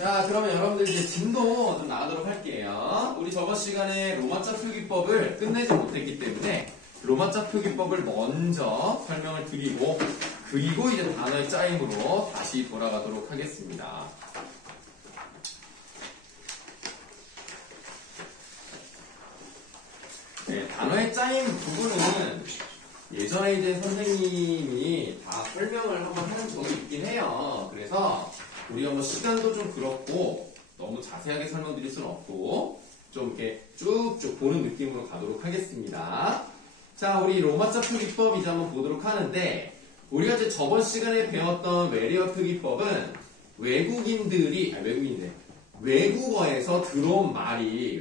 자, 그러면 여러분들 이제 진도 좀 나가도록 할게요. 우리 저번 시간에 로마자 표기법을 끝내지 못했기 때문에 로마자 표기법을 먼저 설명을 드리고 그리고 이제 단어의 짜임으로 다시 돌아가도록 하겠습니다. 네, 단어의 짜임 부분은 예전에 이제 선생님이 다 설명을 한번 하는 적이 있긴 해요. 그래서 우리가 뭐 시간도 좀 그렇고 너무 자세하게 설명드릴 수는 없고 좀 이렇게 쭉쭉 보는 느낌으로 가도록 하겠습니다. 자, 우리 로마자 표기법 이제 한번 보도록 하는데 우리가 이제 저번 시간에 배웠던 외래어 표기법은 외국어에서 들어온 말이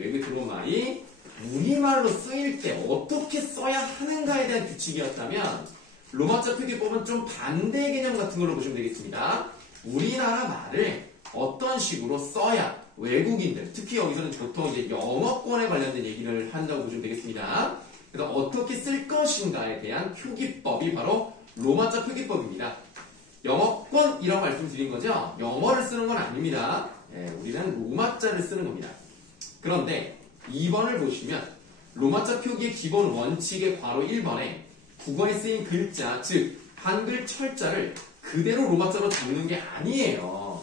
우리말로 쓰일 때 어떻게 써야 하는가에 대한 규칙이었다면 로마자 표기법은 좀 반대 개념 같은 걸로 보시면 되겠습니다. 우리나라 말을 어떤 식으로 써야 외국인들, 특히 여기서는 보통 이제 영어권에 관련된 얘기를 한다고 보시면 되겠습니다. 그래서 어떻게 쓸 것인가에 대한 표기법이 바로 로마자 표기법입니다. 영어권이라고 말씀드린 거죠? 영어를 쓰는 건 아닙니다. 우리는 로마자를 쓰는 겁니다. 그런데 2번을 보시면 로마자 표기의 기본 원칙의 괄호 1번에 국어에 쓰인 글자, 즉 한글 철자를 그대로 로마자로 적는 게 아니에요.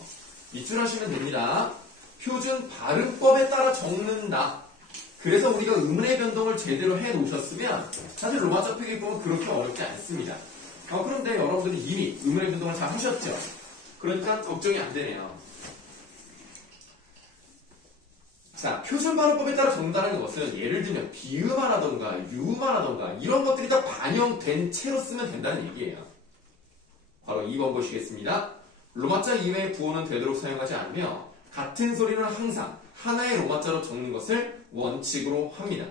밑줄 하시면 됩니다. 표준 발음법에 따라 적는다. 그래서 우리가 음의 변동을 제대로 해 놓으셨으면 사실 로마자 표기법은 그렇게 어렵지 않습니다. 그런데 여러분들이 이미 음의 변동을 잘 하셨죠? 그러니까 걱정이 안 되네요. 자, 표준 발음법에 따라 적는다는 것은 예를 들면 비음화라던가 유음화라던가 이런 것들이 다 반영된 채로 쓰면 된다는 얘기예요. 바로 2번 보시겠습니다. 로마자 이외의 부호는 되도록 사용하지 않으며 같은 소리는 항상 하나의 로마자로 적는 것을 원칙으로 합니다.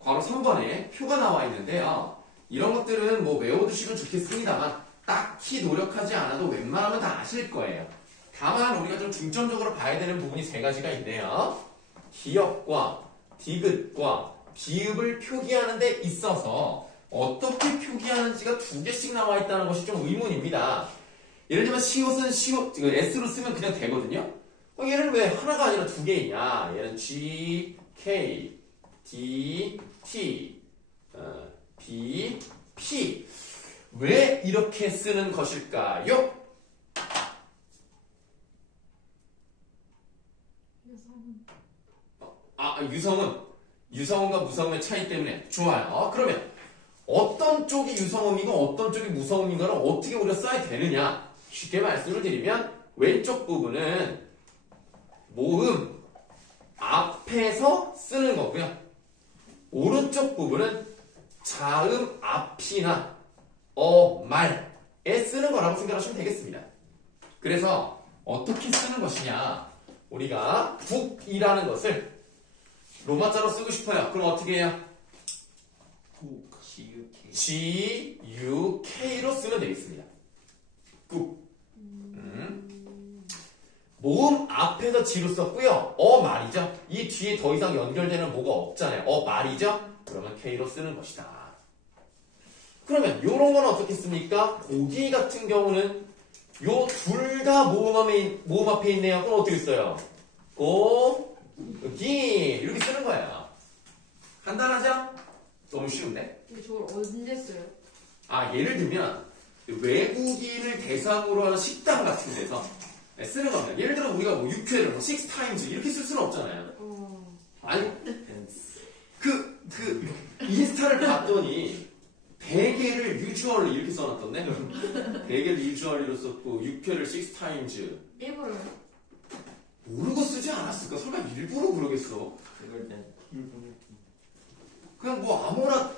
괄호 3번에 표가 나와 있는데요. 이런 것들은 뭐 외워두시면 좋겠습니다만 딱히 노력하지 않아도 웬만하면 다 아실 거예요. 다만 우리가 좀 중점적으로 봐야 되는 부분이 3가지가 있네요. 기역과 디귿과 비읍을 표기하는 데 있어서 어떻게 표기하는지가 2개씩 나와 있다는 것이 좀 의문입니다. 예를 들면 시옷은 S로 쓰면 그냥 되거든요. 얘는 왜 하나가 아니라 2개이냐? 얘는 G, K, D, T, B, P. 왜 이렇게 쓰는 것일까요? 유성음과 무성음의 차이 때문에 좋아요. 그러면 어떤 쪽이 유성음이고 어떤 쪽이 무성음인가를 어떻게 우리가 써야 되느냐? 쉽게 말씀을 드리면 왼쪽 부분은 모음 앞에서 쓰는 거고요. 오른쪽 부분은 자음 앞이나 말에 쓰는 거라고 생각하시면 되겠습니다. 그래서 어떻게 쓰는 것이냐? 우리가 북이라는 것을 로마자로 쓰고 싶어요. 그럼 어떻게 해요? G-U-K로 쓰면 되겠습니다. 국. 모음 앞에서 G로 썼고요. 말이죠. 이 뒤에 더 이상 연결되는 뭐가 없잖아요. 말이죠. 그러면 K로 쓰는 것이다. 그러면 이런 건 어떻게 씁니까? 고기 같은 경우는 요 둘 다 모음 앞에 있네요. 그럼 어떻게 써요? 고기 이렇게 쓰는 거예요. 간단하죠? 너무 쉬운데? 근데 저걸 언제 써요? 예를 들면 외국인을 대상으로 하는 식당 같은 데서 쓰는 겁니다. 예를 들어 우리가 뭐 6회를 6 times 이렇게 쓸 수는 없잖아요. 아니 인스타를 봤더니 베개를 usually 이렇게 써놨던데? 베개를 usually로 썼고 6회를 6 times 일부러요? 모르고 쓰지 않았을까? 설마 일부러 그러겠어? 그냥 뭐 아무나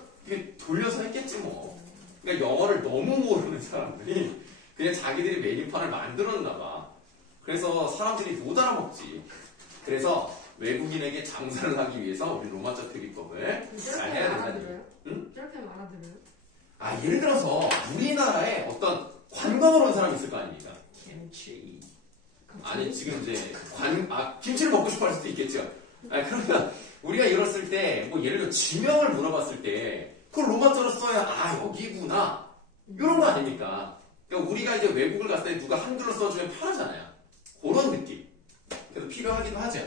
돌려서 했겠지 뭐. 그러니까 영어를 너무 모르는 사람들이 그냥 자기들이 메뉴판을 만들었나 봐. 그래서 사람들이 못 알아먹지. 그래서 외국인에게 장사를 하기 위해서 우리 로마자 표기법을 잘 해야 된다는 얘기예요. 응? 저렇게 하면 알아들어요? 예를 들어서 우리나라에 어떤 관광을 온 사람이 있을 거 아닙니까? 김치. 아니 지금 이제 김치를 먹고 싶어 할 수도 있겠죠. 그러면 우리가 이랬을 때 뭐 예를 들어 지명을 물어봤을 때 그걸 로마자로 써야 여기구나 이런 거 아닙니까? 그러니까 우리가 이제 외국을 갔을 때 누가 한글로 써주면 편하잖아요. 그런 느낌. 필요하기도 하죠.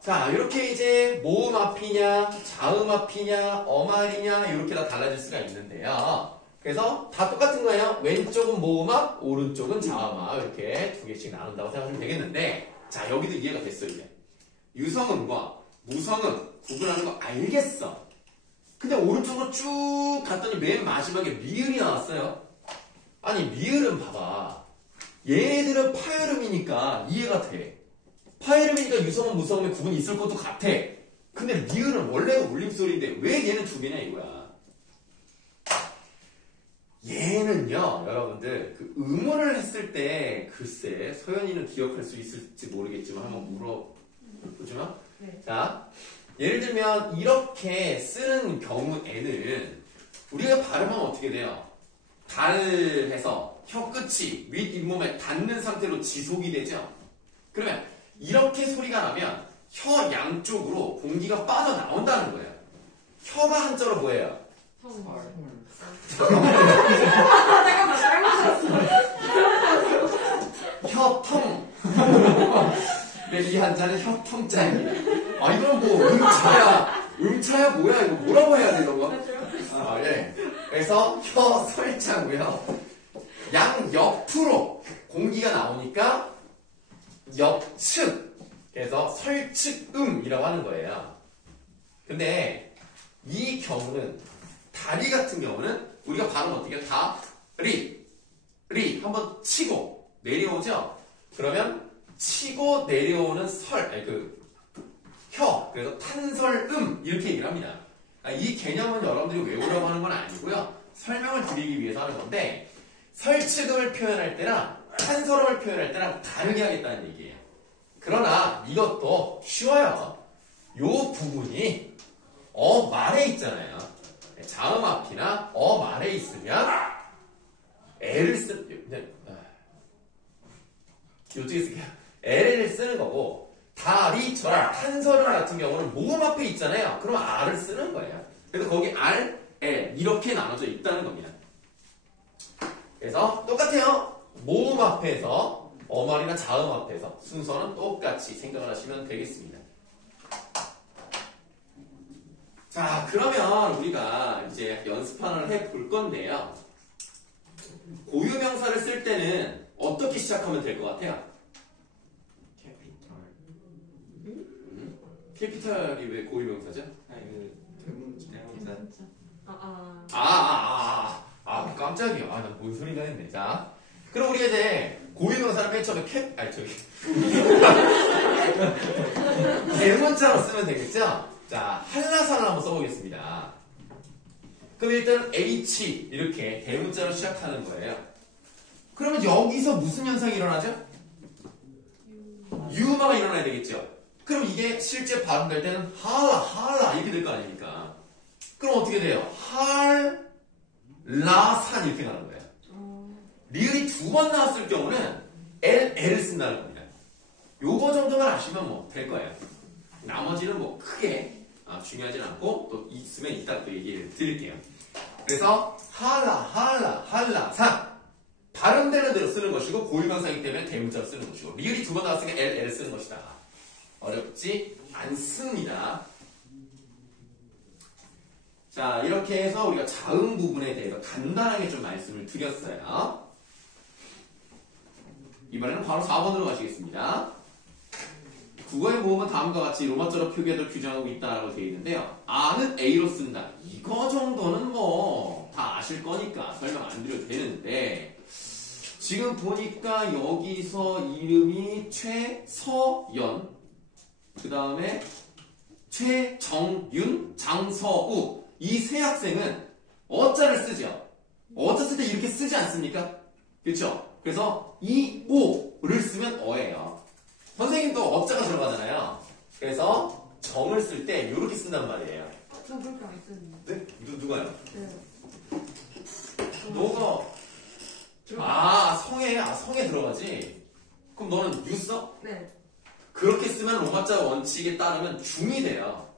자, 이렇게 이제 모음 앞이냐, 자음 앞이냐, 어말이냐 이렇게 다 달라질 수가 있는데요. 그래서 다 똑같은 거예요. 왼쪽은 모음 앞, 오른쪽은 자음 앞 이렇게 두 개씩 나눈다고 생각하시면 되겠는데, 자 여기도 이해가 됐어 이제. 유성음과 무성음 구분하는 거 알겠어. 근데 오른쪽으로 쭉 갔더니 맨 마지막에 미을이 나왔어요. 아니 미을은 봐봐. 얘들은 파열음이니까 이해가 돼. 파열음이니까 유성음, 무성음의 구분이 있을 것도 같아. 근데 미을은 원래가 울림소리인데 왜 얘는 두 개냐 이거야. 얘는요, 여러분들, 그 음원을 했을 때, 글쎄, 서연이는 기억할 수 있을지 모르겠지만, 한번 물어보지마. 네. 자, 예를 들면, 이렇게 쓰는 경우에는, 우리가 발음하면 어떻게 돼요? 달해서 혀 끝이 윗 잇몸에 닿는 상태로 지속이 되죠? 그러면, 이렇게 소리가 나면, 혀 양쪽으로 공기가 빠져나온다는 거예요. 혀가 한자로 뭐예요? 잠깐만, 잘못했어. 협통. 네, 이 한자는 협통자입니다. 아, 이건 뭐, 음차야. 음차야, 뭐야, 이거 뭐라고 해야 돼, 이런 거? 아, 예. 그래서 혀 설자고요. 양 옆으로 공기가 나오니까 옆측. 그래서 설측음이라고 하는 거예요. 근데 이 경우는 다리 같은 경우는 우리가 발음 어떻게 해요? 리 한번 치고 내려오죠? 그러면 치고 내려오는 혀 그래서 탄설음 이렇게 얘기를 합니다. 이 개념은 여러분들이 외우려고 하는 건 아니고요. 설명을 드리기 위해서 하는 건데 설측음을 표현할 때랑 탄설음을 표현할 때랑 다르게 하겠다는 얘기예요. 그러나 이것도 쉬워요. 요 부분이 말에 있잖아요. 자음 앞이나 말에 있으면 L을 이쪽에 쓸게요. L을 쓰는 거고 다리처럼 탄설음 같은 경우는 모음 앞에 있잖아요. 그럼 R을 쓰는 거예요. 그래서 거기 R, L 이렇게 나눠져 있다는 겁니다. 그래서 똑같아요. 모음 앞에서 어말이나 자음 앞에서 순서는 똑같이 생각을 하시면 되겠습니다. 자, 그러면 우리가 이제 연습판을 해볼 건데요. 고유명사를 쓸 때는 어떻게 시작하면 될 것 같아요? 캐피탈이 왜 고유명사죠? 대문자. 깜짝이야. 나 뭔 소리가 했네. 자, 그럼 우리가 이제 고유명사를 맨 처음에 대문자로 쓰면 되겠죠? 자, 한라산을 한번 써보겠습니다. 그럼 일단 H 이렇게 대문자로 시작하는 거예요. 그러면 여기서 무슨 현상이 일어나죠? 유마가 일어나야 되겠죠? 그럼 이게 실제 발음될 때는 할라 이렇게 될 거 아닙니까? 그럼 어떻게 돼요? 할라산 이렇게 나오는 거예요. 리을이 두 번 나왔을 경우는 L을 쓴다는 겁니다. 요거 정도만 아시면 뭐 될 거예요. 나머지는 뭐 크게 중요하진 않고 또 있으면 이따 또 얘기를 드릴게요. 그래서 할라산 발음되는 대로 쓰는 것이고 고유명사이기 때문에 대문자로 쓰는 것이고 리을이 두 번 나왔으니까 L을 쓰는 것이다. 어렵지 않습니다. 자, 이렇게 해서 우리가 자음 부분에 대해서 간단하게 좀 말씀을 드렸어요. 이번에는 바로 4번으로 가시겠습니다. 국어의 모음은 다음과 같이 로마자로 표기하도록 규정하고 있다라고 되어 있는데요. 아는 A로 쓴다. 이거 정도는 뭐 다 아실 거니까 설명 안 드려도 되는데 지금 보니까 여기서 이름이 최서연 그 다음에 최정윤, 장서우 이 세 학생은 어자를 쓰죠. 어자 쓸 때 이렇게 쓰지 않습니까? 그렇죠? 그래서 이 오를 쓰면 어예요. 선생님도 어자가 들어가잖아요. 그래서 정을 쓸 때 이렇게 쓴단 말이에요. 저 그렇게 안 쓰는데. 네? 누가요? 네. 너가 성에 들어가지? 그럼 너는 유 써? 네. 그렇게 쓰면 로마자 원칙에 따르면 중이 돼요.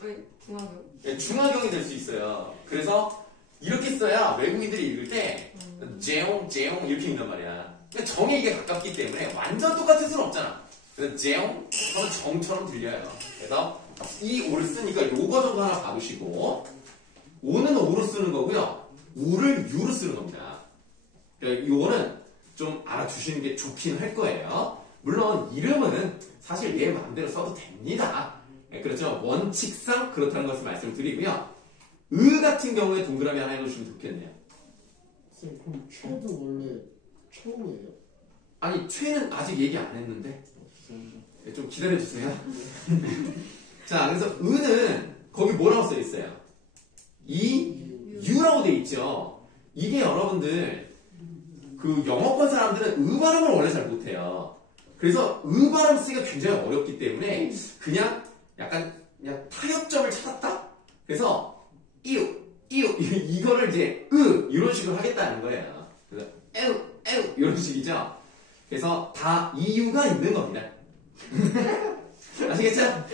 왜? 중학교? 네, 중화경이 될 수 있어요. 그래서 이렇게 써야 외국인들이 읽을 때 제용 이렇게 읽는 말이야. 근데 정에 이게 가깝기 때문에 완전 똑같을 수는 없잖아. 그래서 제용 저는 정처럼 들려요. 그래서 이 오를 쓰니까 요거 정도 하나 봐두시고 오는 오로 쓰는 거고요. 우를 유로 쓰는 겁니다. 그러니까 요거는 좀 알아주시는 게 좋긴 할 거예요. 물론 이름은 사실 얘 마음대로 써도 됩니다. 네, 그렇죠. 원칙상 그렇다는 것을 말씀드리고요. 의 같은 경우에 동그라미 하나 해놓으시면 좋겠네요. 쌤, 그럼 최도 원래 처음이에요? 아니 최는 아직 얘기 안 했는데 네, 좀 기다려주세요. 자, 그래서 의는 거기 뭐라고 써 있어요? 유라고 돼 있죠. 이게 여러분들 그 영어권 사람들은 의 발음을 원래 잘 못해요. 그래서 의 발음 쓰기가 굉장히 어렵기 때문에 그냥 약간 그냥 타협점을 찾았다. 그래서 이유 이거를 이제 이런 식으로 하겠다는 거예요. 그래서 에우 이런 식이죠. 그래서 다 이유가 있는 겁니다. 아시겠죠?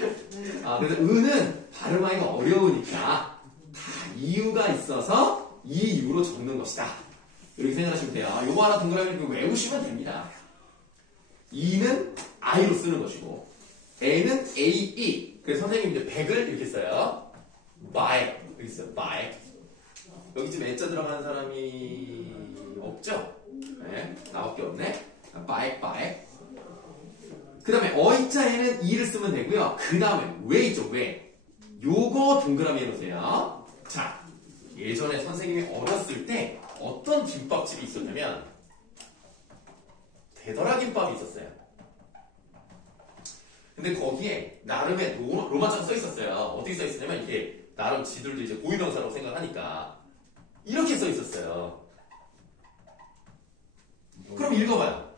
그래서 의는 발음하기가 어려우니까 다 이유가 있어서 이유로 적는 것이다. 이렇게 생각하시면 돼요. 요거 하나 동그라미 외우시면 됩니다. 이는 I로 쓰는 것이고 A는 AE. 그래서 선생님이 이제 100을 이렇게 써요. by. 여기 있어요. by. 여기쯤 애자 들어가는 사람이 없죠? 네, 나밖에 없네. by. 그 다음에 어이자에는 E를 쓰면 되고요. 그 다음에 왜 있죠? 왜? 요거 동그라미 해놓으세요. 자, 예전에 선생님이 어렸을 때 어떤 김밥집이 있었냐면 되더라 김밥이 있었어요. 근데 거기에 나름의 로마자가 써 있었어요. 어떻게 써 있었냐면 이게 나름 지들도 이제 고유명사라고 생각하니까 이렇게 써 있었어요. 그럼 읽어봐요.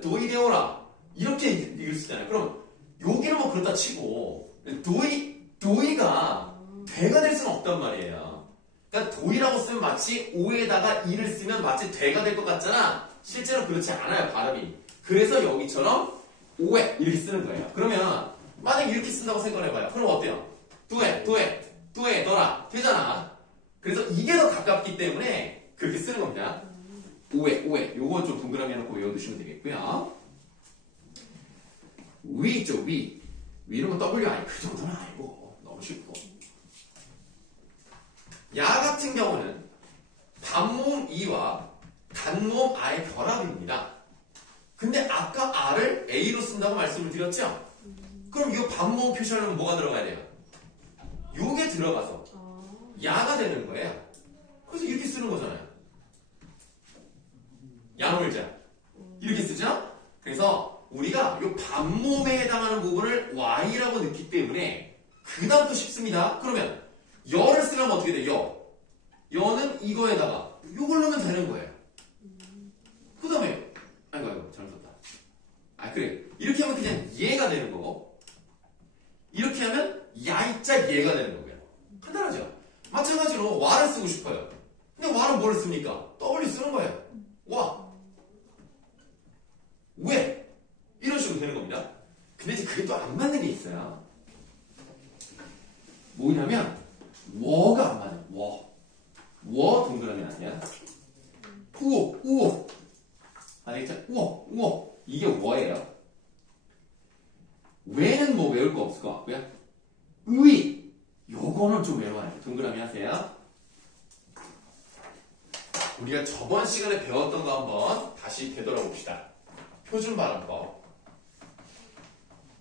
도이데오라 이렇게 읽을 수 있잖아요. 그럼 여기는 뭐 그렇다 치고 도이가 대가 될 수는 없단 말이에요. 그러니까 도이라고 쓰면 마치 오에다가 이를 쓰면 마치 대가 될 것 같잖아. 실제로 그렇지 않아요, 발음이. 그래서 여기처럼 오에 이렇게 쓰는 거예요. 그러면 만약 이렇게 쓴다고 생각해봐요. 그럼 어때요? 도에 너라 되잖아. 그래서 이게 더 가깝기 때문에 그렇게 쓰는 겁니다. 오에 요거 좀 동그라미 해놓고 외워두시면 되겠고요. 위 있죠, 위 이름은 WI. 그 정도는 알고 너무 쉽고. 야 같은 경우는 단모음 이와 단모음 아의 결합입니다. 근데 아까 R을 A로 쓴다고 말씀을 드렸죠? 그럼 이 반모음 표시하려면 뭐가 들어가야 돼요? 요게 들어가서 야가 되는 거예요. 그래서 이렇게 쓰는 거잖아요. 야놀자 이렇게 쓰죠? 그래서 우리가 이 반모음에 해당하는 부분을 Y라고 넣기 때문에 그 다음부터 쉽습니다. 그러면 여를 쓰면 어떻게 돼요? 여는 이거에다가 요걸 넣으면 되는 거예요. 그 다음에 아이고 잘못 썼다. 그래 이렇게 하면 그냥 얘가 되는 거고 이렇게 하면 야이자 얘가 되는 거고요. 간단하죠? 마찬가지로 와를 쓰고 싶어요. 근데 와는 뭘 씁니까? W 쓰는 거예요. 와 왜? 이런 식으로 되는 겁니다. 근데 이제 그게 또 안 맞는 게 있어요. 뭐냐면 워가 안 맞아요. 워 동그라미 아니야. 우오 아니겠죠? 우오 이게 워예요. 왜는 뭐 외울 거 없을 것 같고요. 의 요거는 좀 외워야 돼요. 동그라미 하세요. 우리가 저번 시간에 배웠던 거 한번 다시 되돌아봅시다. 표준 발음법.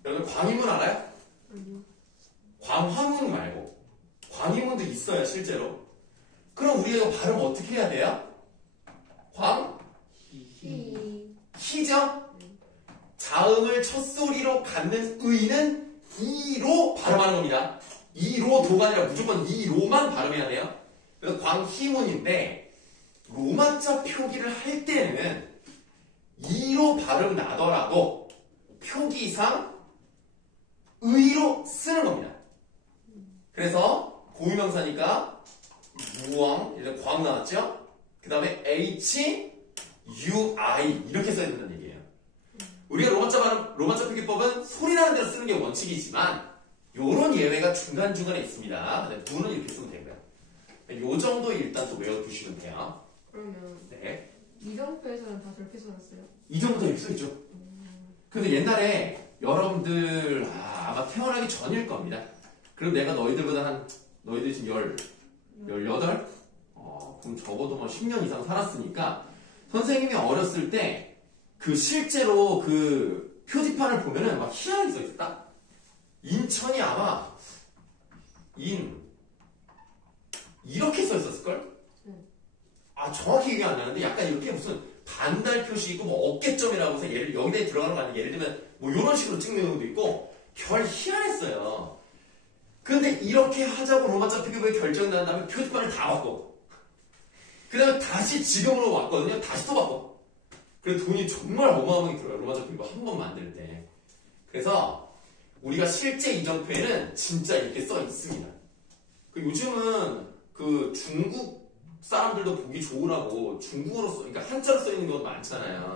여러분 광의문 알아요? 광화문 말고 광의문도 있어요 실제로. 그럼 우리가 이거 발음 어떻게 해야 돼요? 희죠? 자음을 첫소리로 갖는 의는 이로 발음하는 겁니다. 이로도가 아니라 무조건 이로만 발음해야 돼요. 그래서 광희문인데 로마자 표기를 할 때는 이로 발음 나더라도 표기상 의로 쓰는 겁니다. 그래서 고유명사니까 무왕, 이제 광 나왔죠? 그 다음에 H, U, I 이렇게 써야 된다는 얘기예요. 우리가 로마자 표기법은 소리 나는 대로 쓰는 게 원칙이지만 요런 예외가 중간중간에 있습니다. 문은 이렇게 쓰면 되고요. 요 정도 일단 또 외워두시면 돼요. 그러면 네. 이정표에서는 다 저렇게 써놨어요? 이 정도 이렇게 써있죠. 근데 옛날에 여러분들 아마 태어나기 전일 겁니다. 그럼 내가 너희들보다 너희들 지금 18? 그럼 적어도 뭐 10년 이상 살았으니까 선생님이 어렸을 때 그 실제로 그 표지판을 보면은 막 희한하게 써있어. 딱 인천이 아마 이렇게 써있었을걸? 정확히 기억이 안 나는데 약간 이렇게 무슨 반달 표시 있고 뭐 어깨점이라고 해서 여기에 들어가는 거 아니에요? 예를 들면 뭐 이런 식으로 찍는 경우도 있고 별 희한했어요. 근데 이렇게 하자고 로마자 피규어에 결정 난 다음에 표지판을 다 바꿨고 그 다음에 다시 지금으로 왔거든요. 다시 또 바꿨고 그래서 돈이 정말 어마어마하게 들어요. 로마자 피규어 한 번 만들 때. 그래서 우리가 실제 이정표에는 진짜 이렇게 써 있습니다. 요즘은 그 중국 사람들도 보기 좋으라고 중국어로 그러니까 한자로 써 있는 경우도 많잖아요.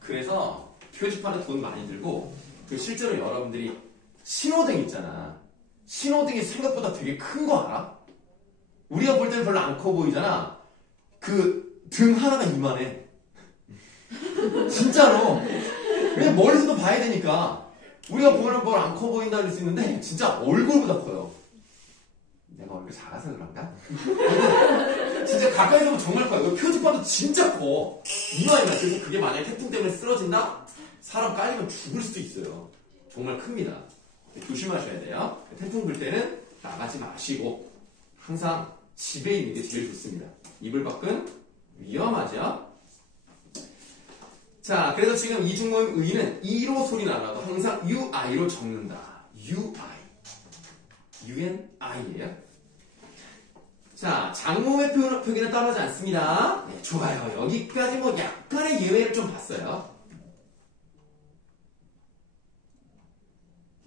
그래서 표지판에 돈 많이 들고 실제로 여러분들이 신호등 있잖아. 신호등이 생각보다 되게 큰 거 알아? 우리가 볼 때는 별로 안 커 보이잖아. 그 등 하나가 이만해. 진짜로. 왜냐면 멀리서도 봐야 되니까. 우리가 보면 뭘 안 커 보인다 그럴 수 있는데 진짜 얼굴보다 커요. 내가 얼굴 작아서 그런가? 진짜 가까이서 보면 정말 커요. 표지판도 진짜 커. 이만이나. 그래서 그게 만약에 태풍 때문에 쓰러진다? 사람 깔리면 죽을 수도 있어요. 정말 큽니다. 조심하셔야 돼요. 태풍 불 때는 나가지 마시고 항상 집에 있는 게 제일 좋습니다. 이불 밖은 위험하죠. 자, 그래서 지금 이중모임 의는 이로 소리 나라도 항상 UI로 적는다. UI. UNI예요. 자, 장모의 표기는 따르지 않습니다. 네, 좋아요. 여기까지 뭐 약간의 예외를 좀 봤어요.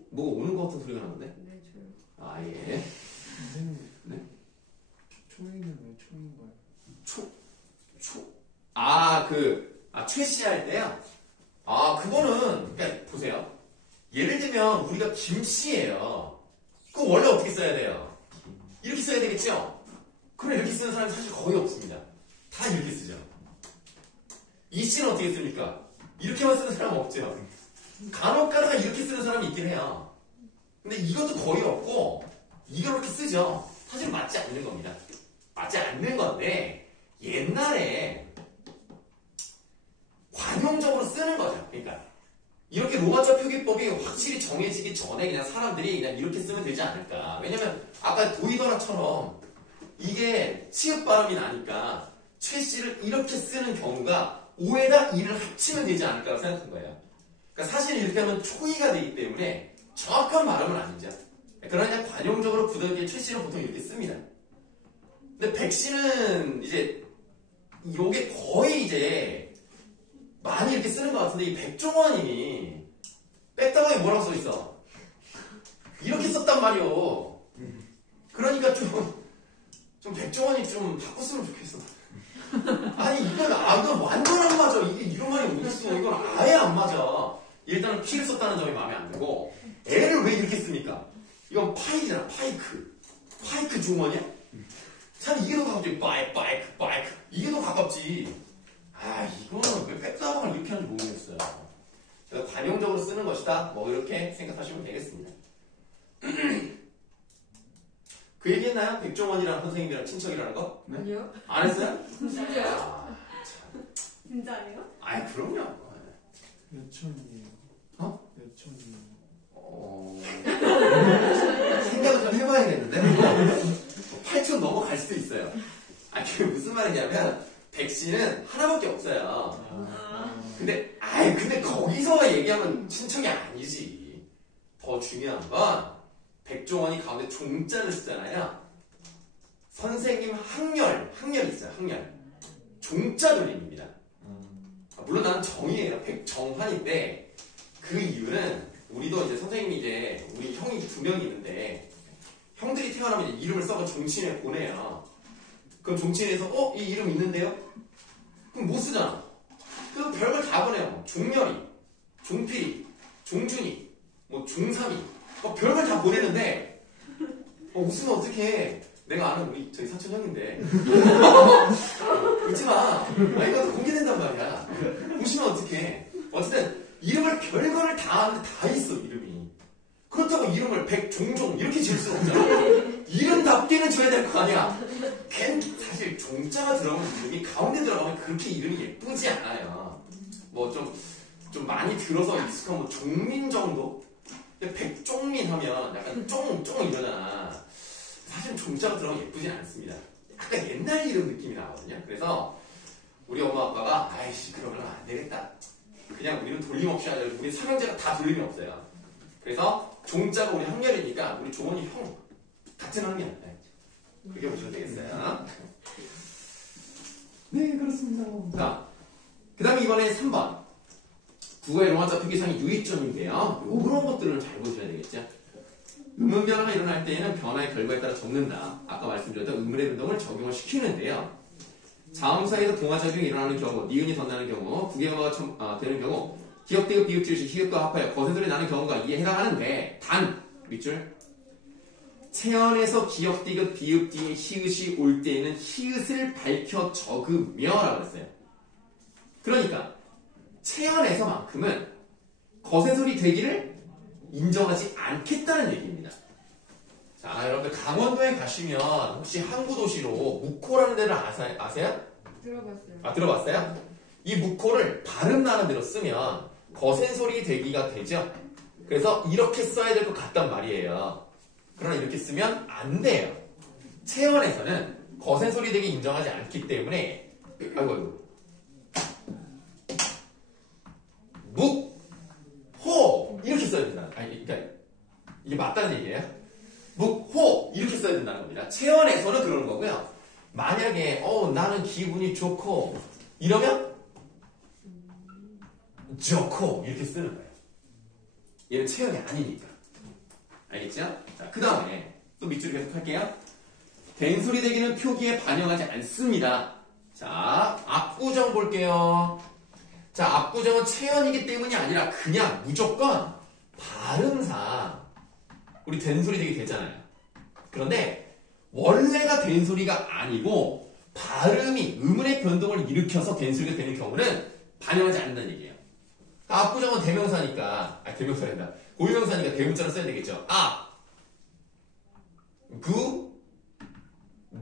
뭐 오는 것 같은 소리가 나는데? 네, 저요. 예. 선생님. 네? 초이는 왜 초인가요? 최씨할 때요? 그거는, 그러니까, 보세요. 예를 들면, 우리가 김씨예요. 그거 원래 어떻게 써야 돼요? 이렇게 써야 되겠죠? 그럼 이렇게 쓰는 사람이 사실 거의 없습니다. 다 이렇게 쓰죠. 이씨는 어떻게 씁니까? 이렇게만 쓰는 사람은 없죠. 간혹 가다가 이렇게 쓰는 사람이 있긴 해요. 근데 이것도 거의 없고, 이렇게 쓰죠. 사실 맞지 않는 겁니다. 맞지 않는 건데, 옛날에, 관용적으로 쓰는 거죠. 그러니까 이렇게 로마자 표기법이 확실히 정해지기 전에 그냥 사람들이 그냥 이렇게 쓰면 되지 않을까. 왜냐면 아까 도이더라처럼 이게 치읓 발음이 나니까 최씨를 이렇게 쓰는 경우가 5에다 2를 합치면 되지 않을까 생각한 거예요. 그러니까 사실 이렇게 하면 초이가 되기 때문에 정확한 발음은 아니죠. 그러니까 관용적으로 부득이 최씨는 보통 이렇게 씁니다. 근데 백씨는 이제 이게 거의 이제 많이 이렇게 쓰는 것 같은데 이 백종원이 백다방에 뭐라고 써있어? 이렇게 썼단 말이오. 그러니까 좀 백종원이 좀 바꿨으면 좋겠어. 아니 이건 완전 안 맞아. 이게 이런 말이 어딨어. 이건 아예 안 맞아. 일단은 P를 썼다는 점이 마음에 안 들고 L을 왜 이렇게 씁니까? 이건 파이크잖아. 파이크 중원이야? 참 이게 더 가깝지. 바이크 이게 더 가깝지. 이거는 왜 백다방을 이렇게 하는지 모르겠어요. 제가 관용적으로 쓰는 것이다. 뭐 이렇게 생각하시면 되겠습니다. 그 얘기 했나요? 백종원이랑 선생님이랑 친척이라는 거? 네? 아니요. 안 했어요? 진짜요? 진짜예요? 그럼요. 몇 천이에요? 몇 천이에요? 생각을 좀 해봐야겠는데? 8천 넘어갈 수도 있어요. 그게 무슨 말이냐면 백씨는 하나밖에 없어요. 근데 거기서 얘기하면 친척이 아니지. 더 중요한 건 백종원이 가운데 종자를 쓰잖아요. 선생님 학렬 있어요. 학렬. 종자 돌림입니다. 물론 나는 정이에요. 백정환인데 그 이유는 우리도 이제 선생님이 이제 우리 형이 2명이 있는데 형들이 태어나면 이제 이름을 써서 종친에 보내요. 그럼 종친에서 이 이름 있는데요? 그럼 못 쓰잖아. 그래서 별걸 다 보내요. 종렬이, 종필이, 종준이, 뭐 종삼이, 별걸 다 보내는데 웃으면 어떡해. 내가 아는 우리 저희 사촌 형인데 웃지 마. 이거 공개된단 말이야. 웃으면 어떡해. 어쨌든 이름을 이름을 백종종 이렇게 지을 수는 없잖아. 이름답게는 줘야 될 거 아니야. 사실 종자가 들어가면 이름이 가운데 들어가면 그렇게 이름이 예쁘지 않아요. 뭐 좀 많이 들어서 익숙한 뭐 종민 정도? 근데 백종민 하면 약간 쫑 이러잖아. 사실 종자가 들어가면 예쁘진 않습니다. 약간 옛날 이름 느낌이 나거든요. 그래서 우리 엄마 아빠가 아이씨 그러면 안 되겠다. 그냥 우리는 돌림없이 하자. 우리 삼형제가 다 돌림이 없어요. 그래서 종자가 우리 학렬이니까 우리 종원이 형 같은 학년. 네. 그렇게 보시면 되겠어요. 네 그렇습니다. 자, 그 다음에 이번에 3번 국어의 로마자 표기상의 유의점인데요. 요런 것들을 잘 보셔야 되겠죠. 음운 변화가 일어날 때에는 변화의 결과에 따라 적는다. 아까 말씀드렸던 음물의 운동을 적용을 시키는데요. 자음사에서 동화작용이 일어나는 경우, 니은이 덧나는 경우, 부계어가 되는 경우, 기역, 디귿, 비읍, 지읒이 히읗과 합하여 거센소리 나는 경우가 이에 해당하는데 단! 밑줄 체언에서 기역, 디귿, 비읍 뒤에 히읗이 올 때에는 히읗을 밝혀 적으며 라고 했어요. 그러니까 체언에서만큼은 거센소리 되기를 인정하지 않겠다는 얘기입니다. 자, 여러분들 강원도에 가시면 혹시 항구도시로 묵호라는 데를 아세요? 들어봤어요. 아, 들어봤어요? 이 묵호를 발음 나는 대로 쓰면 거센소리 되기가 되죠? 그래서 이렇게 써야 될 것 같단 말이에요. 그러나 이렇게 쓰면 안 돼요. 체언에서는 거센소리 되기 인정하지 않기 때문에 아이고 묵호 이렇게 써야 된다. 아니, 그러니까 이게 맞다는 얘기예요. 묵호 이렇게 써야 된다는 겁니다. 체언에서는 그러는 거고요. 만약에 나는 기분이 좋고 이러면 좋고 이렇게 쓰는 거예요. 얘는 체언이 아니니까. 알겠죠? 자, 그 다음에 또 밑줄 계속 할게요. 된소리 대기는 표기에 반영하지 않습니다. 자, 압구정 볼게요. 자, 압구정은 체언이기 때문이 아니라 그냥 무조건 발음상 우리 된소리 되게 되잖아요. 그런데 원래가 된소리가 아니고 발음이 음운의 변동을 일으켜서 된소리가 되는 경우는 반영하지 않는다는 얘기예요. 압구정은 대명사니까 대명사란다. 고유명사니까 대문자로 써야 되겠죠.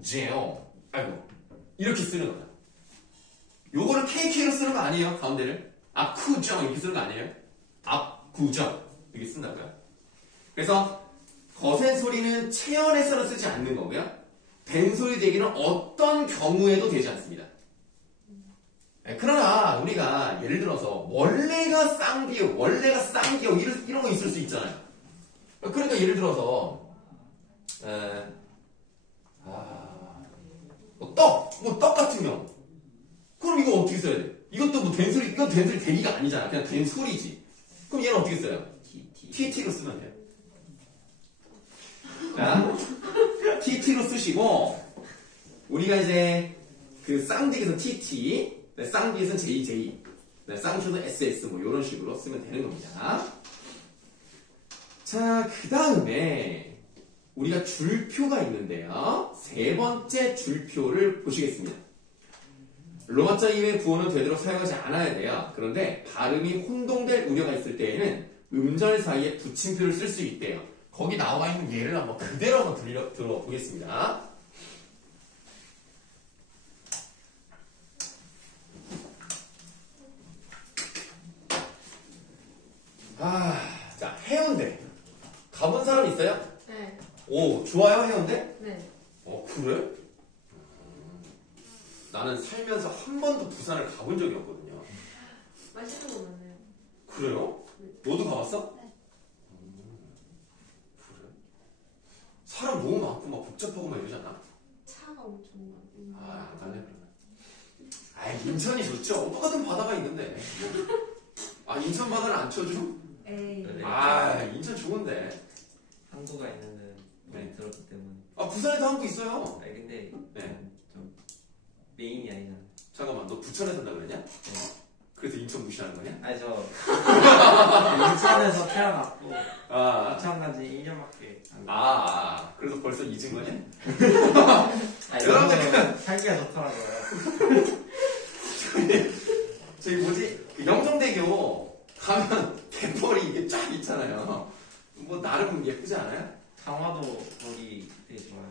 제요. 아이고 이렇게 쓰는 거다. 요거를 KK로 쓰는 거 아니에요. 가운데를 압구정 이렇게 쓰는 거 아니에요. 압구정 이렇게 쓴다고요. 그래서 거센 소리는 체언에서는 쓰지 않는 거고요. 된소리 되기는 어떤 경우에도 되지 않습니다. 그러나 우리가 예를 들어서 원래가 쌍비읍, 원래가 쌍기역 이런 거 있을 수 있잖아요. 그러니까 예를 들어서 떡 같은 경우. 그럼 이거 어떻게 써야 돼? 이것도 뭐 된소리, 이건 된소리 대기가 아니잖아. 그냥 된소리지. 그럼 얘는 어떻게 써요? TT로 쓰면 돼요. 자, TT로 쓰시고 우리가 이제 그 쌍디귿은 TT, 쌍디귿은 JJ, 쌍쇼는 SS 뭐 이런 식으로 쓰면 되는 겁니다. 자, 그 다음에 우리가 줄표가 있는데요. 세 번째 줄표를 보시겠습니다. 로마자 이외의 구어는 되도록 사용하지 않아야 돼요. 그런데 발음이 혼동될 우려가 있을 때에는 음절 사이에 붙임표를 쓸 수 있대요. 거기 나와 있는 예를 한번 그대로 한번 들어보겠습니다. 자, 해운대. 가본 사람 있어요? 네. 오, 좋아요, 해운대? 네. 그래? 나는 살면서 한 번도 부산을 가본 적이 없거든요. 맛있는 거 많아요. 그래요? 너도 가봤어? 네. 그래? 사람 너무 많고 막 복잡하고 막 이러잖아. 차가 엄청 많아요. 안 가네 그러면. 인천이 좋죠. 똑같은 바다가 있는데. 인천 바다를 안 쳐줘? 에이. 인천 좋은데. 항구가 있는 많이 들었기 때문에. 부산에도 항구 있어요. 근데 네. 좀 메인이 아니잖아. 잠깐만, 너 부천에 산다 그랬냐? 네. 그래서 인천 무시하는 거냐? 아니 저 인천에서 태어났고 부천 간지 1년밖에 안 돼. 그래서 벌써 잊은 거냐? 여러분들 살기가 좋더라고요. 저기 뭐지? 그 영종대교 가면 갯벌이 이게 쫙 있잖아요. 뭐 나름 예쁘지 않아요? 강화도 거기 되게 좋아요.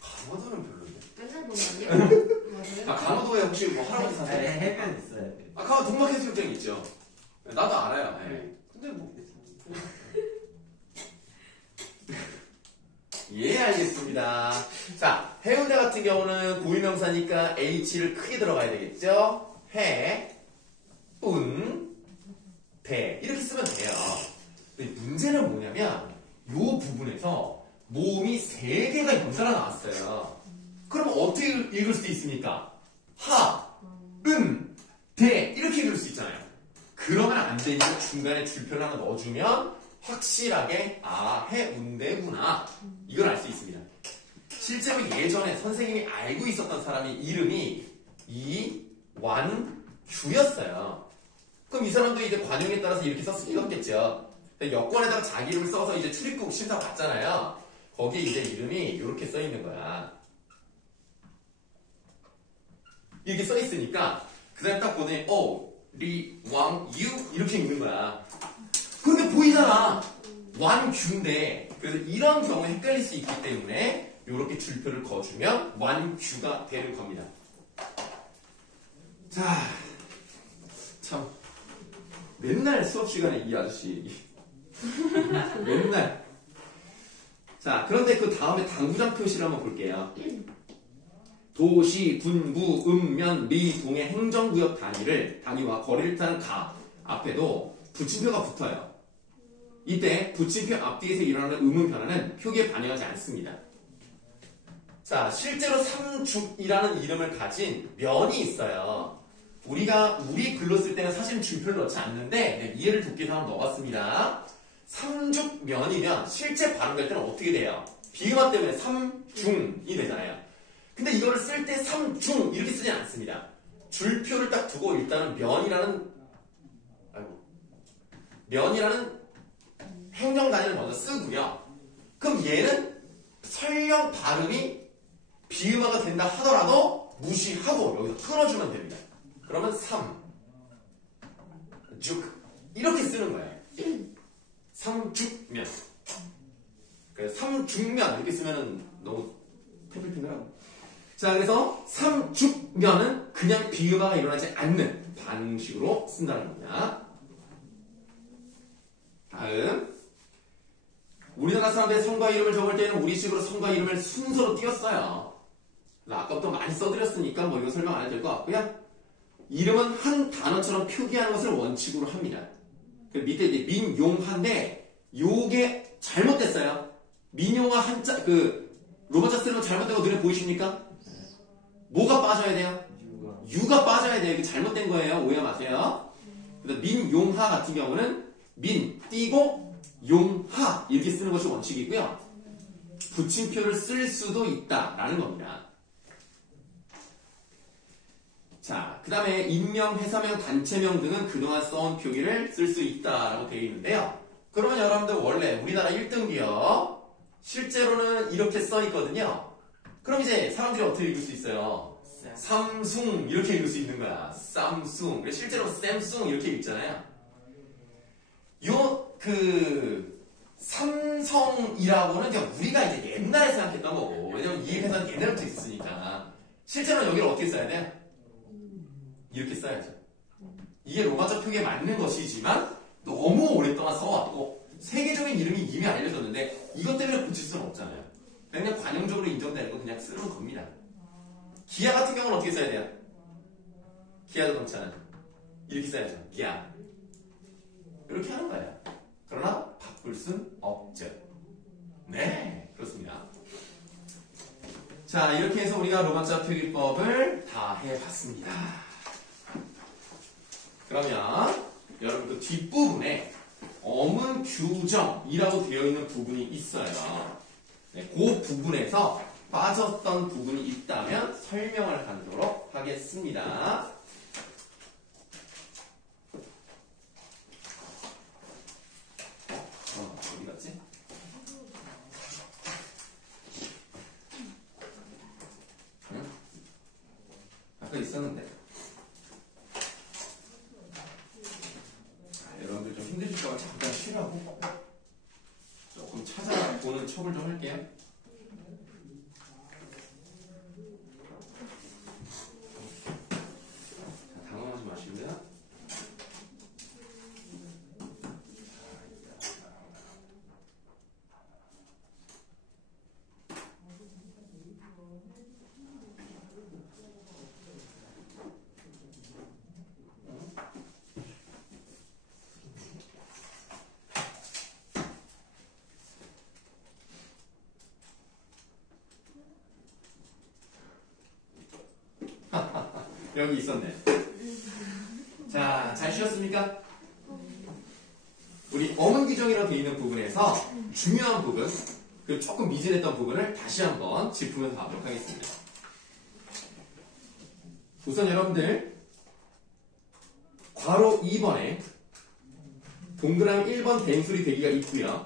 강화도는 별로인데. 맨날 보는 아니에요? 아 맞아요? 강화도에 혹시 뭐 할아버지 네, 사세요? 해변 있어요. 아 강화도 동막해수욕장 있죠. 나도 알아요. 예. 근데 뭐 예, 알겠습니다. 자, 해운대 같은 경우는 고유명사니까 H를 크게 들어가야 되겠죠? 해, 운, 대 이렇게 쓰면 돼요. 근데 문제는 뭐냐면 이 부분에서 모음이 3개가 연달아 나왔어요. 그럼 어떻게 읽을 수 있습니까? 하, 대 이렇게 읽을 수 있잖아요. 그러면 안 되니까 중간에 줄표를 하나 넣어주면 확실하게 해운대구나 이걸 알 수 있습니다. 실제로 예전에 선생님이 알고 있었던 사람이 이름이 이완규였어요. 그럼 이 사람도 이제 관용에 따라서 이렇게 썼겠죠. 여권에다가 자기 이름을 써서 이제 출입국 심사 받잖아요. 거기에 이제 이름이 이렇게 써 있는 거야. 이렇게 써 있으니까 그 다음에 딱 보더니 리왕유 이렇게 읽는 거야. 근데 보이잖아. 완규인데. 그래서 이런 경우에 헷갈릴 수 있기 때문에 이렇게 줄표를 거주면 완규가 되는 겁니다. 자, 참 맨날 수업 시간에 이 아저씨 맨날. 자, 그런데 그 다음에 당구장 표시를 한번 볼게요. 도시, 군부, 읍면, 리, 동의 행정구역 단위와 거리를 타는 가 앞에도 붙임표가 붙어요. 이때 붙임표 앞뒤에서 일어나는 음운 변화는 표기에 반영하지 않습니다. 자, 실제로 삼죽이라는 이름을 가진 면이 있어요. 우리가 우리 글로 쓸 때는 사실 줄표를 넣지 않는데 이해를 돕기 위해서 한번 넣어봤습니다. 삼죽면이면 실제 발음될 때는 어떻게 돼요? 비음화 때문에 삼중이 되잖아요. 근데 이거를 쓸 때 삼중 이렇게 쓰지 않습니다. 줄표를 딱 두고 일단은 면이라는 행정 단위를 먼저 쓰고요. 그럼 얘는 설령 발음이 비음화가 된다 하더라도 무시하고 여기서 끊어주면 됩니다. 그러면 삼죽 이렇게 쓰는 거예요. 삼죽면. 그래서 삼죽면 이렇게 쓰면은 너무 핑글핑글하고. 자, 그래서 삼죽면은 그냥 비음화가 일어나지 않는 방식으로 쓴다는 겁니다. 다음. 우리나라 사람들의 성과 이름을 적을 때는 우리식으로 성과 이름을 순서로 띄웠어요. 아까부터 많이 써드렸으니까 뭐 이거 설명 안 해도 될 것 같고요. 이름은 한 단어처럼 표기하는 것을 원칙으로 합니다. 그 밑에 이제 민용화인데 요게 잘못됐어요. 민용화 한자 로마자 쓰는 거 잘못된 거 눈에 보이십니까? 뭐가 빠져야 돼요? 유가 빠져야 돼요. 이게 잘못된 거예요. 오해 마세요. 그래서 민용화 같은 경우는 민 띄고 용하 이렇게 쓰는 것이 원칙이고요. 붙임표를 쓸 수도 있다라는 겁니다. 자, 그 다음에 인명, 회사명, 단체명 등은 그동안 써온 표기를 쓸 수 있다라고 되어 있는데요. 그러면 여러분들 원래 우리나라 1등기요. 실제로는 이렇게 써 있거든요. 그럼 이제 사람들이 어떻게 읽을 수 있어요? 삼숭 이렇게 읽을 수 있는 거야. 쌈숭. 실제로 샘숭 이렇게 읽잖아요. 삼성이라고는 이제 우리가 이제 옛날에 생각했던 거고, 왜냐면 이 회사는 옛날부터 있으니까. 실제로는 여기를 어떻게 써야 돼요? 이렇게 써야죠. 이게 로마자 표기에 맞는 것이지만 너무 오랫동안 써왔고 세계적인 이름이 이미 알려졌는데 이것 때문에 고칠 수는 없잖아요. 그냥 관용적으로 인정되는 거 그냥 쓰는 겁니다. 기아 같은 경우는 어떻게 써야 돼요? 기아 자동차는 이렇게 써야죠. 기아. 이렇게 하는 거예요. 그러나 바꿀 순 없죠. 네, 그렇습니다. 자, 이렇게 해서 우리가 로마자 표기법을 다 해봤습니다. 그러면 여러분 그 뒷부분에 어문 규정이라고 되어 있는 부분이 있어요. 네, 그 부분에서 빠졌던 부분이 있다면 설명을 하도록 하겠습니다. 어디 갔지? 응? 아까 있었는데. 여러분들 좀 힘드실까봐 잠깐 쉬라고. 수업을 좀 할게요. 자, 당황하지 마시고요. 여기 있었네. 자, 잘 쉬었습니까? 우리 어문 규정이라고 되어 있는 부분에서 중요한 부분, 그 조금 미진했던 부분을 다시 한번 짚으면서 가도록 하겠습니다. 우선 여러분들 괄호 2번에 동그라미 1번 대인수리 대기가 있고요.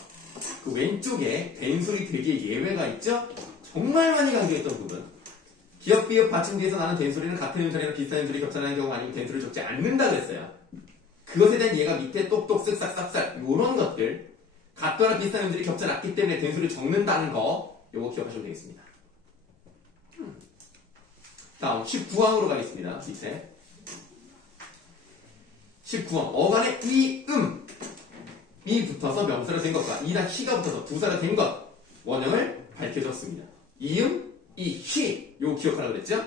그 왼쪽에 대인수리 대기의 예외가 있죠? 정말 많이 강조했던 부분. 기역, 비역, 받침 뒤에서 나는 된소리는 같은 음소리나 비슷한 음소리 겹쳐나는 경우 아니면 된소리를 적지 않는다 그랬어요. 그것에 대한 예가 밑에 똑똑, 쓱, 싹싹싹 요런 것들 같거나 비슷한 음소리 겹쳐놨기 때문에 된소리를 적는다는 거 요거 기억하시면 되겠습니다. 다음 19항으로 가겠습니다. 밑에 19항 어간에 이, 이 붙어서 명사로 된 것과 이나 히가 붙어서 부사가 된 것 원형을 밝혀줬습니다. 이음 이, 히, 요거 기억하라고 그랬죠?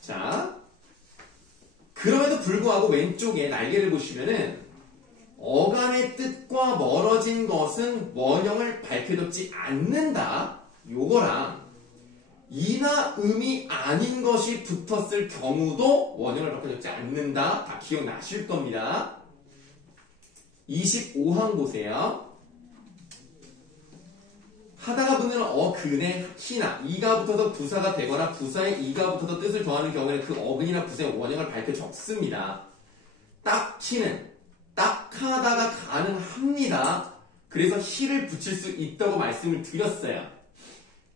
자, 그럼에도 불구하고 왼쪽에 날개를 보시면은 어간의 뜻과 멀어진 것은 원형을 밝혀줬지 않는다. 요거랑 이나 음이 아닌 것이 붙었을 경우도 원형을 밝혀줬지 않는다. 다 기억나실 겁니다. 25항 보세요. 하다가 붙는 어근에 히나 이가 붙어서 부사가 되거나 부사에 이가 붙어서 뜻을 더하는 경우에는 그 어근이나 부사의 원형을 밝혀 적습니다. 딱히는 딱하다가 가능합니다. 그래서 히를 붙일 수 있다고 말씀을 드렸어요.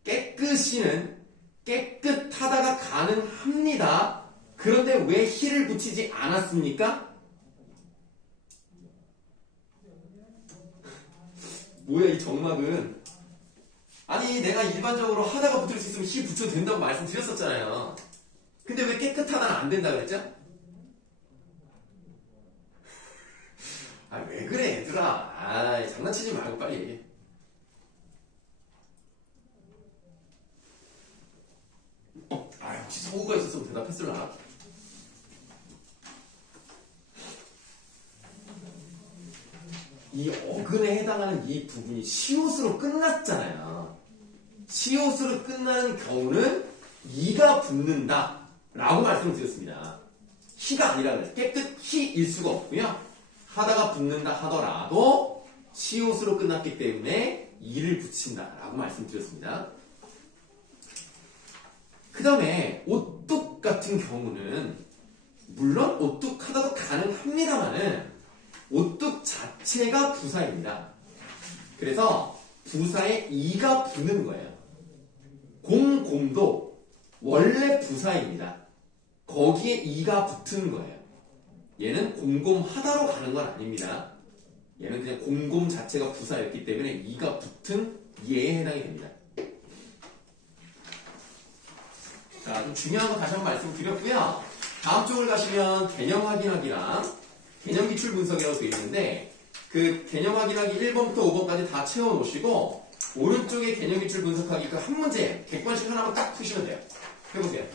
깨끗이는 깨끗하다가 가능합니다. 그런데 왜 히를 붙이지 않았습니까? 뭐야 이 정막은. 아니 내가 일반적으로 하다가 붙을 수 있으면 히 붙여도 된다고 말씀드렸었잖아요. 근데 왜 깨끗하다는 안 된다 그랬죠? 아 왜 그래 얘들아. 아 장난치지 말고 빨리. 아 혹시 서우가 있었으면 대답했을라나? 이 어근에 해당하는 이 부분이 시옷으로 끝났잖아요. 시옷으로 끝나는 경우는 이가 붙는다 라고 말씀을 드렸습니다. 히가 아니라 그래서 깨끗히일 수가 없고요. 하다가 붙는다 하더라도 시옷으로 끝났기 때문에 이를 붙인다 라고 말씀드렸습니다. 그 다음에 오뚝 같은 경우는 물론 오뚝하다도 가능합니다만은 오뚝 자체가 부사입니다. 그래서 부사에 이가 붙는 거예요. 곰곰도 원래 부사입니다. 거기에 이가 붙은 거예요. 얘는 곰곰하다로 가는 건 아닙니다. 얘는 그냥 곰곰 자체가 부사였기 때문에 이가 붙은 예에 해당이 됩니다. 자, 좀 중요한 거 다시 한번 말씀드렸고요. 다음 쪽을 가시면 개념 확인하기랑 개념 기출 분석이라고 되어 있는데 그 개념 확인하기 1번부터 5번까지 다 채워놓으시고 오른쪽에 개념 기출 분석하기 그 한 문제 객관식 하나만 딱 푸시면 돼요. 해보세요.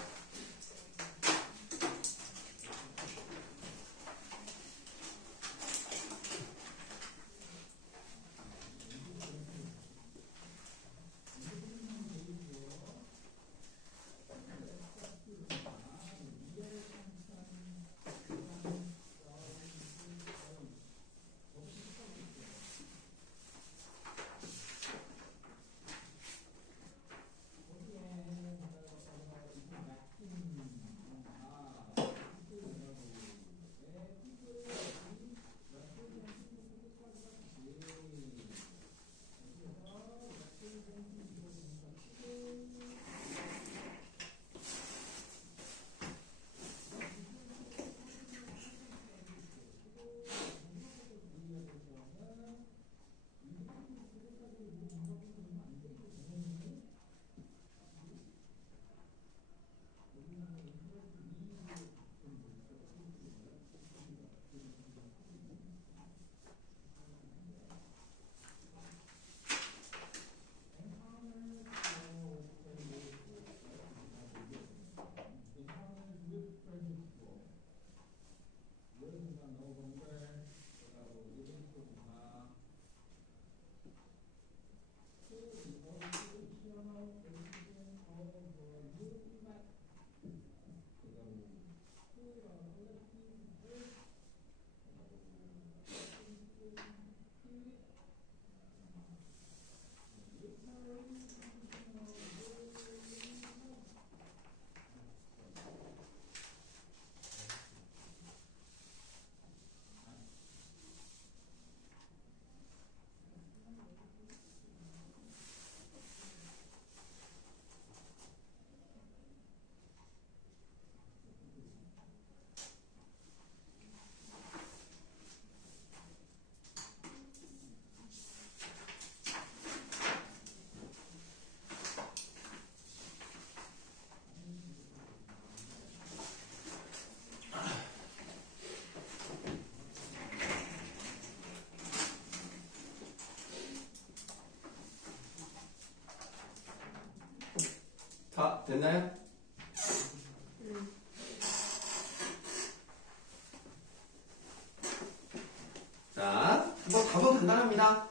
됐나요? 자, 뭐 답은 간단합니다.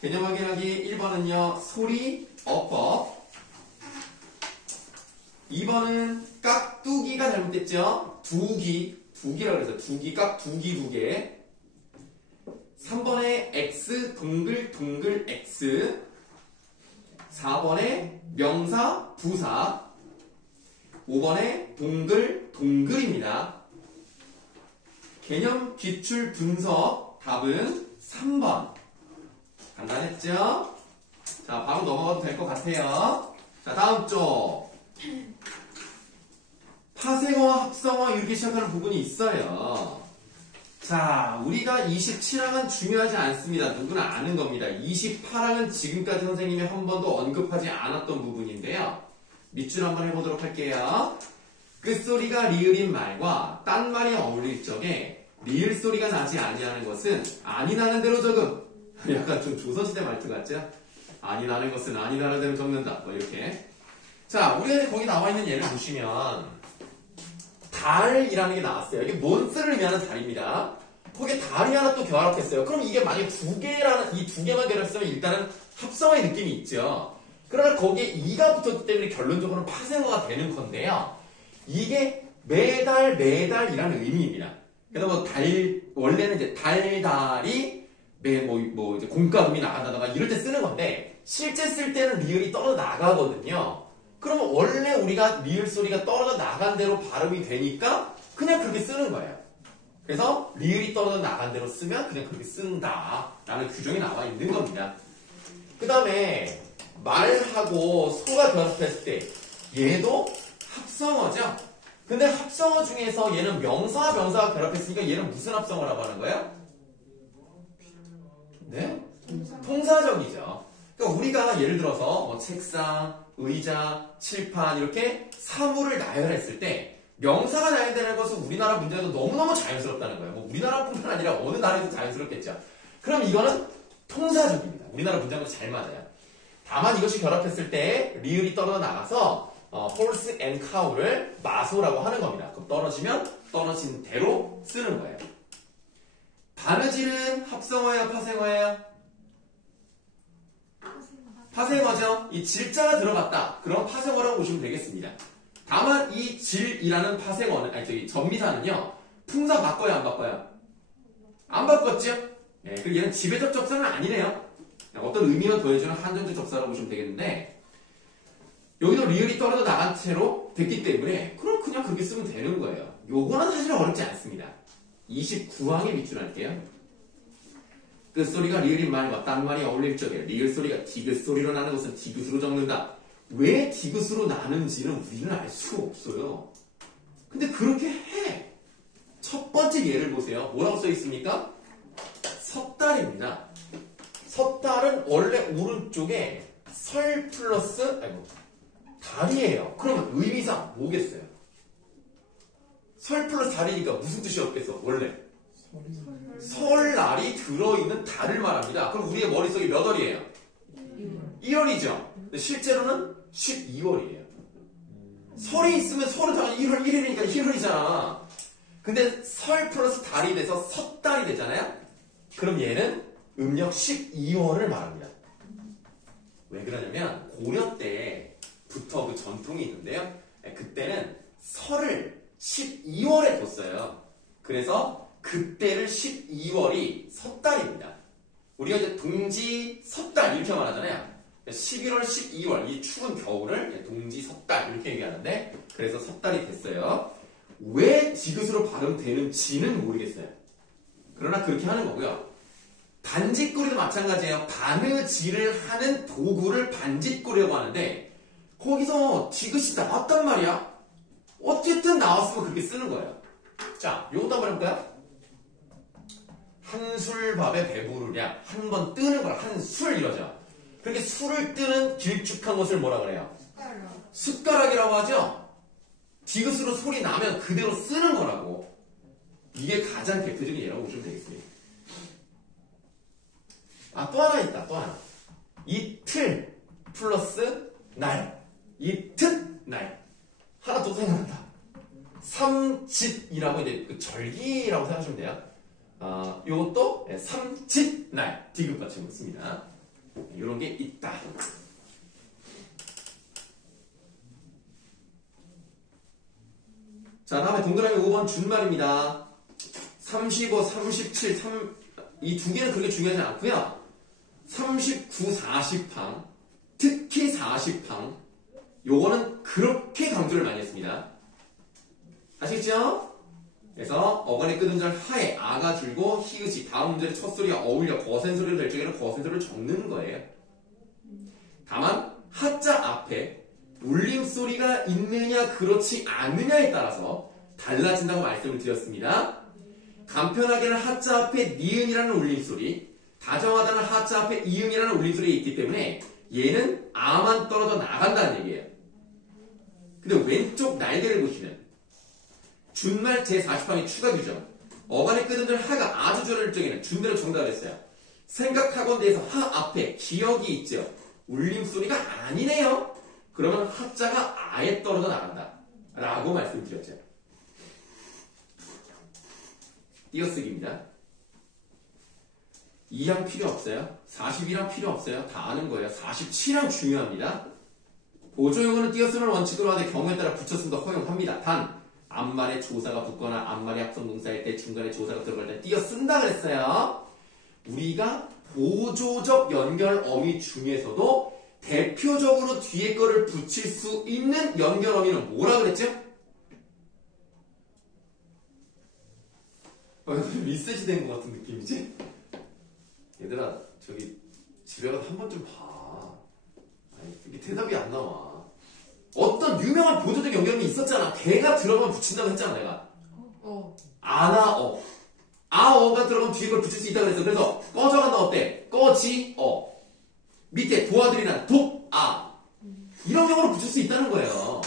개념 확인하기 1번은요, 소리, 어법. 2번은 깍두기가 잘못됐죠? 두기라고 그래서 두기, 깍두기 두 개. 3번에 X, 둥글, X. 4번에 명사, 부사. 5번에 동글입니다. 개념 기출 분석 답은 3번. 간단했죠? 자, 바로 넘어가도 될 것 같아요. 자, 다음 쪽. 파생어와 합성어 이렇게 시작하는 부분이 있어요. 자, 우리가 27항은 중요하지 않습니다. 누구나 아는 겁니다. 28항은 지금까지 선생님이 한 번도 언급하지 않았던 부분인데요. 밑줄 한번 해보도록 할게요. 끝소리가 리을인 말과 딴 말이 어울릴 적에 리을 소리가 나지 아니하는 것은 아니 나는 대로 적음. 약간 좀 조선시대 말투 같죠? 아니 나는 것은 아니 나는 대로 적는다. 뭐 이렇게. 자, 우리가 이제 거기 나와 있는 예를 보시면 달이라는 게 나왔어요. 이게 몬스를 의미하는 달입니다. 거기에 달이 하나 또 결합했어요. 그럼 이게 만약에 이 두 개만 결합했으면 일단은 합성어의 느낌이 있죠. 그러나 거기에 이가 붙었기 때문에 결론적으로는 파생어가 되는 건데요. 이게 매달이라는 의미입니다. 그래서 뭐 원래는 이제 달달이 이제 공과음이 나간다던가 이럴 때 쓰는 건데 실제 쓸 때는 리을이 떨어져 나가거든요. 그러면 원래 우리가 리을 소리가 떨어져 나간 대로 발음이 되니까 그냥 그렇게 쓰는 거예요. 그래서 리을이 떨어져 나간 대로 쓰면 그냥 그렇게 쓴다 라는 규정이 나와 있는 겁니다. 그 다음에 말하고 소가 결합했을 때 얘도 합성어죠. 근데 합성어 중에서 얘는 명사와 명사가 결합했으니까 얘는 무슨 합성어라고 하는 거예요? 네? 통사적이죠. 그러니까 우리가 예를 들어서 뭐 책상, 의자, 칠판 이렇게 사물을 나열했을 때 명사가 나열되는 것은 우리나라 문제도 너무너무 자연스럽다는 거예요. 뭐 우리나라뿐만 아니라 어느 나라에도 자연스럽겠죠. 그럼 이거는 통사적입니다. 우리나라 문장도 잘 맞아요. 다만 이것이 결합했을 때 리을이 떨어져 나가서 horse and cow를 마소라고 하는 겁니다. 그럼 떨어지면 떨어진 대로 쓰는 거예요. 바느질은 합성어예요, 파생어예요? 파생어죠. 이 질자가 들어갔다. 그럼 파생어라고 보시면 되겠습니다. 다만 이 질이라는 파생어는 전미사는요. 품사 바꿔요, 안 바꿔요? 안 바꿨죠? 네, 그리고 얘는 지배적 접사는 아니네요. 어떤 의미만 더해주는 한정적 접사라고 보시면 되겠는데 여기도 리을이 떨어져 나간 채로 됐기 때문에 그럼 그냥 그렇게 쓰면 되는 거예요. 요거는 사실 어렵지 않습니다. 29항에 밑줄할게요. 끝소리가 리을인 말과 딴 말이 어울릴 적에 리을 소리가 디귿 소리로 나는 것은 디귿으로 적는다. 왜 디귿으로 나는지는 우리는 알 수가 없어요. 근데 그렇게 해. 첫 번째 예를 보세요. 뭐라고 써 있습니까? 섣달입니다. 섣달은 원래 오른쪽에 설 플러스 달이에요. 그러면 의미상 뭐겠어요? 설 플러스 달이니까 무슨 뜻이었겠어? 원래 설날이 들어있는 달을 말합니다. 그럼 우리의 머릿속에 몇 월이에요? 1월이죠. 실제로는 12월이에요. 설이 있으면 설은 당연히 1월 1일이니까 1월이잖아. 근데 설 플러스 달이 돼서 섣달이 되잖아요. 그럼 얘는 음력 12월을 말합니다. 왜 그러냐면 고려 때부터 그 전통이 있는데요. 그때는 설을 12월에 뒀어요. 그래서 그때를 12월이 섣달입니다. 우리가 이제 동지 섣달 이렇게 말하잖아요. 11월, 12월 이 추운 겨울을 동지 섣달 이렇게 얘기하는데 그래서 섣달이 됐어요. 왜 디귿으로 발음되는지는 모르겠어요. 그러나 그렇게 하는 거고요. 반짓고리도 마찬가지예요. 바느질을 하는 도구를 반짓고리라고 하는데 거기서 디귿이 나왔단 말이야. 어쨌든 나왔으면 그렇게 쓰는 거예요. 자, 요것도 한번 해볼까요? 한술밥에 배부르랴. 한 번 뜨는 걸 한술 이러죠. 그렇게 술을 뜨는 길쭉한 것을 뭐라 그래요? 숟가락이라고 하죠. 디귿으로 소리 나면 그대로 쓰는 거라고. 이게 가장 대표적인 예라고 보시면 되겠습니다. 또 하나 있다. 또 하나. 이틀 플러스 날. 이튿날. 하나 또 생각난다. 삼짓이라고 이제 그 절기라고 생각하시면 돼요. 요것도 삼짓날 디귿 받침을 씁니다. 이런 게 있다. 자, 다음에 동그라미 5번 준말입니다. 35, 37, 이 두 개는 그렇게 중요하지 않고요. 39, 40항, 특히 40항, 요거는 그렇게 강조를 많이 했습니다. 아시겠죠? 그래서 어간의 끄듬절 하에 아가 줄고 히읗이 다음 문제의 첫 소리가 어울려 거센 소리를 낼 적에는 거센 소리를 적는 거예요. 다만 하자 앞에 울림소리가 있느냐 그렇지 않느냐에 따라서 달라진다고 말씀을 드렸습니다. 간편하게는 하자 앞에 니은이라는 울림소리, 다정하다는 하자 앞에 이응이라는 울림소리가 있기 때문에 얘는 아만 떨어져 나간다는 얘기예요. 근데 왼쪽 날개를 보시면 준말 제40항의 추가 규정, 어간의 끄듬절 하가 아주 줄어들 적에는 준대로 정답을 했어요. 생각하건 대해서 하 앞에 기억이 있죠. 울림소리가 아니네요. 그러면 하자가 아예 떨어져 나간다 라고 말씀드렸죠. 띄어쓰기입니다. 2항 필요 없어요. 41항 필요 없어요. 다 아는 거예요. 47항 중요합니다. 보조용어는 띄어쓰는 원칙으로 하되 경우에 따라 붙였음도 허용합니다. 단 앞말에 조사가 붙거나 앞말에 합성 동사일 때 중간에 조사가 들어갈 때 띄어쓴다 그랬어요. 우리가 보조적 연결 어미 중에서도 대표적으로 뒤에 거를 붙일 수 있는 연결 어미는 뭐라 그랬죠? 리셋이 된 것 같은 느낌이지? 얘들아, 저기 집에 가서 한 번 좀 봐. 아니, 이게 대답이 안 나와. 어떤 유명한 보조적 연결음이 있었잖아. 걔가 들어가면 붙인다고 했잖아, 내가. 아나어. 아어가 들어가면 뒤에 걸 붙일 수 있다고 그랬어. 그래서 꺼져간다 어때? 꺼지어. 밑에 도와드리란 독아. 이런 경우로 붙일 수 있다는 거예요.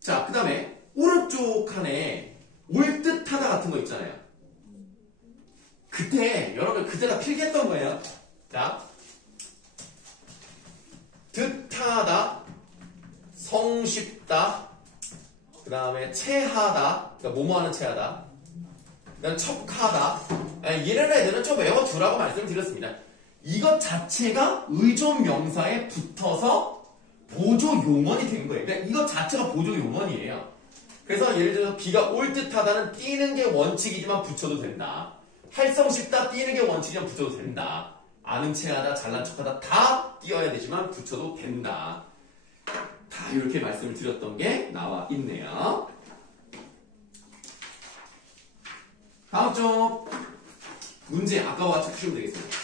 자, 그 다음에 오른쪽 칸에 올 듯하다 같은 거 있잖아요. 그때 여러분 그때가 필기했던 거예요. 자, 듯하다, 성쉽다, 그 다음에 체하다, 그러니까 뭐뭐하는 체하다, 그 다음에 척하다. 이런 애들은 좀 외워두라고 말씀드렸습니다. 이것 자체가 의존 명사에 붙어서 보조 용언이 된 거예요. 그러니까 이것 자체가 보조 용언이에요. 그래서 예를 들어서 비가 올 듯하다는 띄는 게 원칙이지만 붙여도 된다. 할성 쉽다 띄는 게 원칙이지만 붙여도 된다. 아는 체하다 잘난 척하다 다 띄어야 되지만 붙여도 된다. 다 이렇게 말씀을 드렸던 게 나와 있네요. 다음 쪽 문제 아까와 같이 푸시면 되겠습니다.